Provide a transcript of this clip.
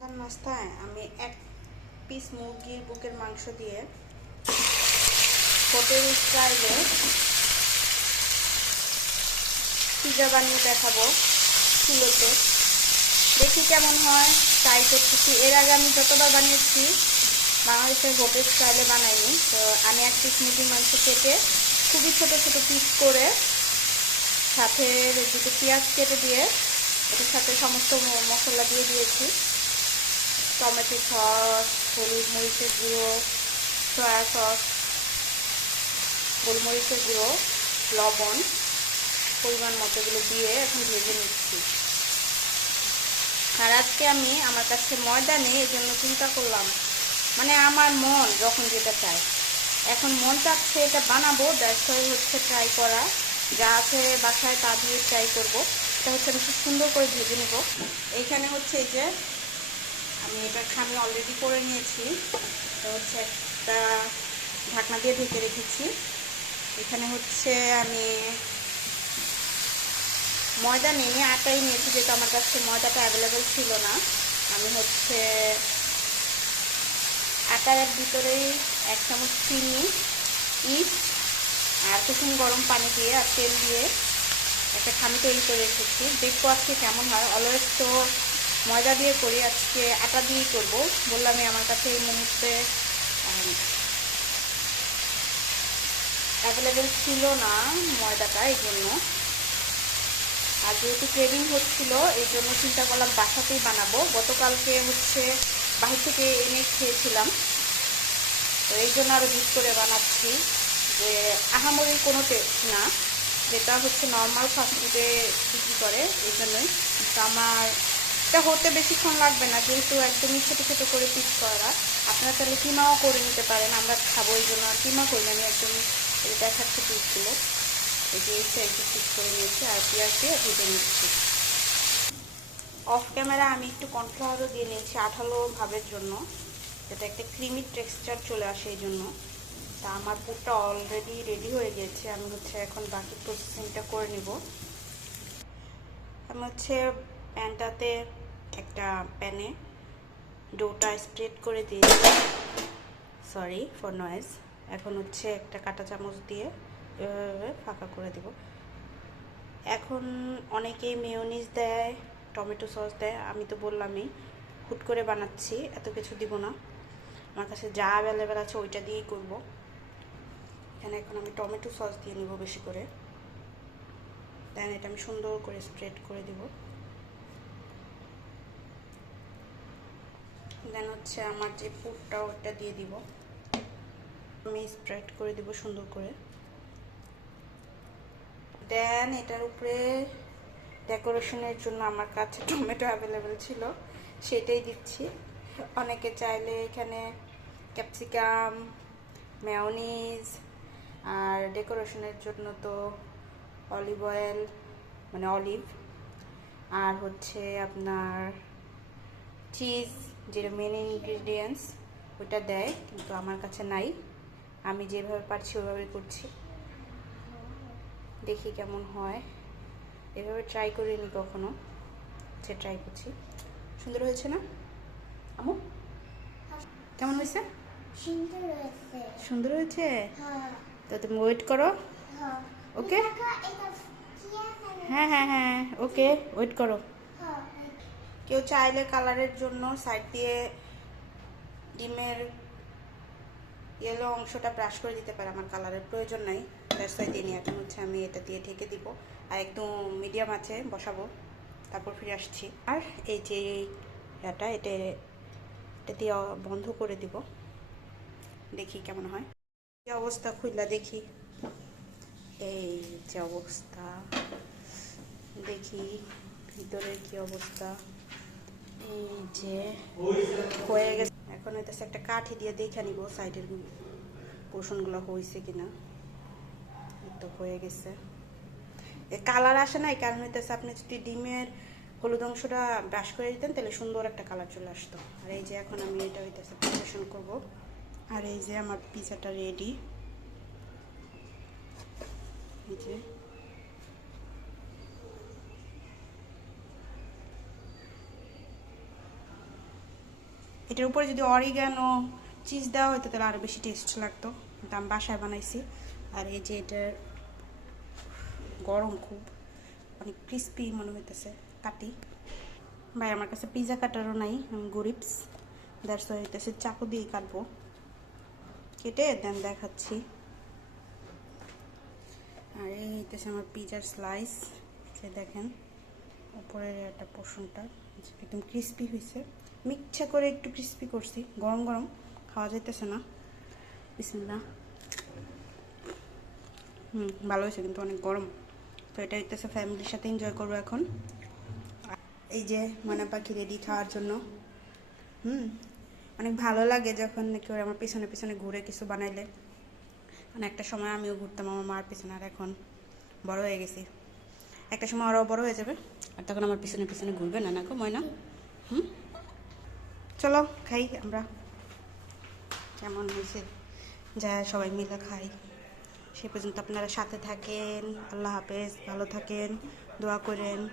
সন্ধ্যার নাস্তায় আমি এক পিস মুরগির বুকের মাংস দিয়ে হোটেল স্টাইলে পিজা বানিয়ে দেখাবো চুলোতে। দেখি কেমন হয় ট্রাই করতেছি। এর আগে আমি যতবার বানিয়েছি, বাংলাদেশের হোটেল স্টাইলে বানাইনি। তো আমি এক পিস মুরগির মাংস কেটে খুবই ছোট ছোট পিস করে সাথে দুটো পেঁয়াজ কেটে দিয়ে, এটার সাথে সমস্ত মশলা দিয়ে দিয়েছি। টমেটো সস, হলুদ মরিচের গুঁড়ো সয়া সস গোলমরিচের গুঁড়ো, লবণ পরিমাণ মতো এগুলো দিয়ে এখন ভেজে নিচ্ছি। আর আজকে আমি, আমার কাছে ময়দা নেই এই জন্য চিন্তা করলাম মানে আমার মন যখন যেটা চায়। এখন মন চাচ্ছে এটা বানাবো দ্যাটস হচ্ছে ট্রাই করা। যা আছে বাসায় তা দিয়ে ট্রাই করব। এটা হচ্ছে আমি খুব সুন্দর করে ভেজে নেব। এইখানে হচ্ছে এই যে আমি এটা খামি অলরেডি করে নিয়েছি। এটা হচ্ছে একটা ঢাকনা দিয়ে ঢেকে রেখেছি। এখানে হচ্ছে আমি ময়দা নিয়ে আটাই নিয়েছি, যেহেতু আমার কাছে ময়দাটা অ্যাভেলেবেল ছিল না। আমি হচ্ছে আটার ভিতরেই এক চামচ চিনি, ইস্ট আর কুসুম গরম পানি দিয়ে আর তেল দিয়ে একটা খামি তৈরি করে রেখেছি। দেখব আজকে কেমন হয়। অলওয়েজ তো ময়দা দিয়ে করি, আজকে আটা দিয়েই করব। বললামই আমার কাছে এই মুহূর্তে অ্যাভেলেবেল ছিল না ময়দাটা এই জন্য। আর যেহেতু ক্রেভিং হচ্ছিল, এই জন্য চিন্তা করলাম বাসাতেই বানাবো। গতকালকে হচ্ছে বাহির থেকে এনে খেয়েছিলাম। তো এই জন্য আরও জুত করে বানাচ্ছি যে আহামরির কোনো টেস্ট না, যেটা হচ্ছে নর্মাল ফাস্টফুডে বিক্রি করে, এই জন্যই। তো আমার এটা হতে বেশিক্ষণ লাগবে না, যেহেতু একদমই ছোটো ছোটো করে পিস করা। আপনারা তাহলে কিমাও করে নিতে পারেন, আমরা খাব এই জন্য কিমা করি আমি একদমই দেখাচ্ছি পিসগুলো এই যে এই সাইডে পিস করে নিয়েছি, আর পেঁয়াজ দিয়ে ভেজে নিচ্ছি। অফ ক্যামেরা আমি একটু কর্নফ্লাওয়ারও দিয়ে নিয়েছি আঠালো ভাবের জন্য। যাতে একটা ক্রিমি টেক্সচার চলে আসে এই জন্য। তা আমার পুরটা অলরেডি রেডি হয়ে গেছে, আমি হচ্ছে এখন বাকি প্রসেসিংটা করে নিব। আমি হচ্ছে প্যানটাতে একটা প্যানে ডোটা স্প্রেড করে দিয়েছি সরি ফর নয়েজ এখন হচ্ছে একটা কাঁটা চামচ দিয়ে এভাবে ফাঁকা করে দেব। এখন অনেকেই মেয়োনিজ দেয় টমেটো সস দেয়, আমি তো বললামই, হুট করে বানাচ্ছি, এত কিছু দিব না। আমার কাছে যা অ্যাভেলেবেল আছে ওইটা দিয়েই করব। এখানে এখন আমি টমেটো সস দিয়ে নিব বেশি করে। দেন এটা আমি সুন্দর করে স্প্রেড করে দিব। দেন হচ্ছে আমার যে পুরটা, ওটা দিয়ে দিব। আমি স্প্রেড করে দিব সুন্দর করে। দেন এটার উপরে ডেকোরেশনের জন্য আমার কাছে টমেটো অ্যাভেলেবেল ছিল, সেটাই দিচ্ছি। অনেকে চাইলে এখানে ক্যাপসিকাম মেয়নিজ আর ডেকোরেশনের জন্য তো অলিভ অয়েল মানে অলিভ আর হচ্ছে আপনার চিজ যেটা মেন ইনগ্রিডিয়েন্টস ওটা দেয় কিন্তু আমার কাছে নাই। আমি যেভাবে পারছি ওইভাবে করছি। দেখি কেমন হয়। এভাবে ট্রাই করিনি কখনো। সে ট্রাই করছি। সুন্দর হয়েছে না? আমু কেমন হয়েছে? সুন্দর হয়েছে। হ্যাঁ। তো তুমি ওয়েট করো। হ্যাঁ। ওকে আছে? হ্যাঁ হ্যাঁ হ্যাঁ। ওকে ওয়েট করো। হ্যাঁ, কেউ চাইলে কালারের জন্য সাইড দিয়ে ডিমের ইয়েলো অংশটা ব্রাশ করে দিতে পারে, আমার কালারের প্রয়োজন নাই। দ্যাটস ওয়াই দিইনি এখন হচ্ছে আমি এটা দিয়ে ঢেকে দিব। আর একদম মিডিয়াম আছে, বসাবো। তারপর ফিরে আসছি। আর এই যে এটা এটা এটা দিয়ে বন্ধ করে দিব। দেখি কেমন হয়। কি অবস্থা খুললা দেখি। এই যে অবস্থা। দেখি, ভিতরের কি অবস্থা। এখন হইতেছে একটা কাঠি দিয়ে দেখে নিব সাইডের পোষণগুলো হয়েছে কিনা। তো হয়ে গেছে। কালার আসে না এই কারণ হইতেছে আপনি যদি ডিমের হলুদ অংশটা ব্রাশ করে দিতেন, তাহলে সুন্দর একটা কালার চলে আসতো। আর এই যে এখন আমি এটা হইতেছে পরিবেশন করব। আর এই যে আমার পিজাটা রেডি এই যে এটার উপরে যদি অরিগানো চিজ দেওয়া হতো তাহলে আরও বেশি টেস্ট লাগতো। কিন্তু আমি বাসায় বানাইছি। আর এই যে এটার গরম খুব, অনেক ক্রিস্পি মনে হইতেছে কাটি। ভাই, আমার কাছে পিৎজা কাটারও নাই গরিবস। দ্যাটস হইতেছে চাকু দিয়ে কাটবো। কেটে দেন দেখাচ্ছি। আর এই হইতেছে আমার পিজার স্লাইস দেখেন। উপরের একটা পোর্শনটা একদম ক্রিস্পি হয়েছে। আমি করে একটু ক্রিস্পি করছি, গরম গরম, খাওয়া যাইতেছে না। বিসমিল্লা হুম, ভালো হয়েছে কিন্তু অনেক গরম। তো এটা হইতেছে ফ্যামিলির সাথে এনজয় করব এখন। এই যে ময়না পাখি রেডি খাওয়ার জন্য। হুম, অনেক ভালো লাগে যখন কেউ আমার পিছনে পিছনে ঘুরে কিছু বানাইলে। মানে একটা সময় আমিও ঘুরতাম আমার মার পিছনে আর এখন বড় হয়ে গেছি। একটা সময় আরও বড় হয়ে যাবে। আর তখন আমার পিছনে পিছনে ঘুরবে না না গো, ময়না। হুম? চলো, খাই আমরা। কেমন হয়েছে? যা, সবাই মিলে খাই। সে পর্যন্ত আপনারা সাথে থাকেন। আল্লাহ হাফেজ, ভালো থাকেন, দোয়া করেন।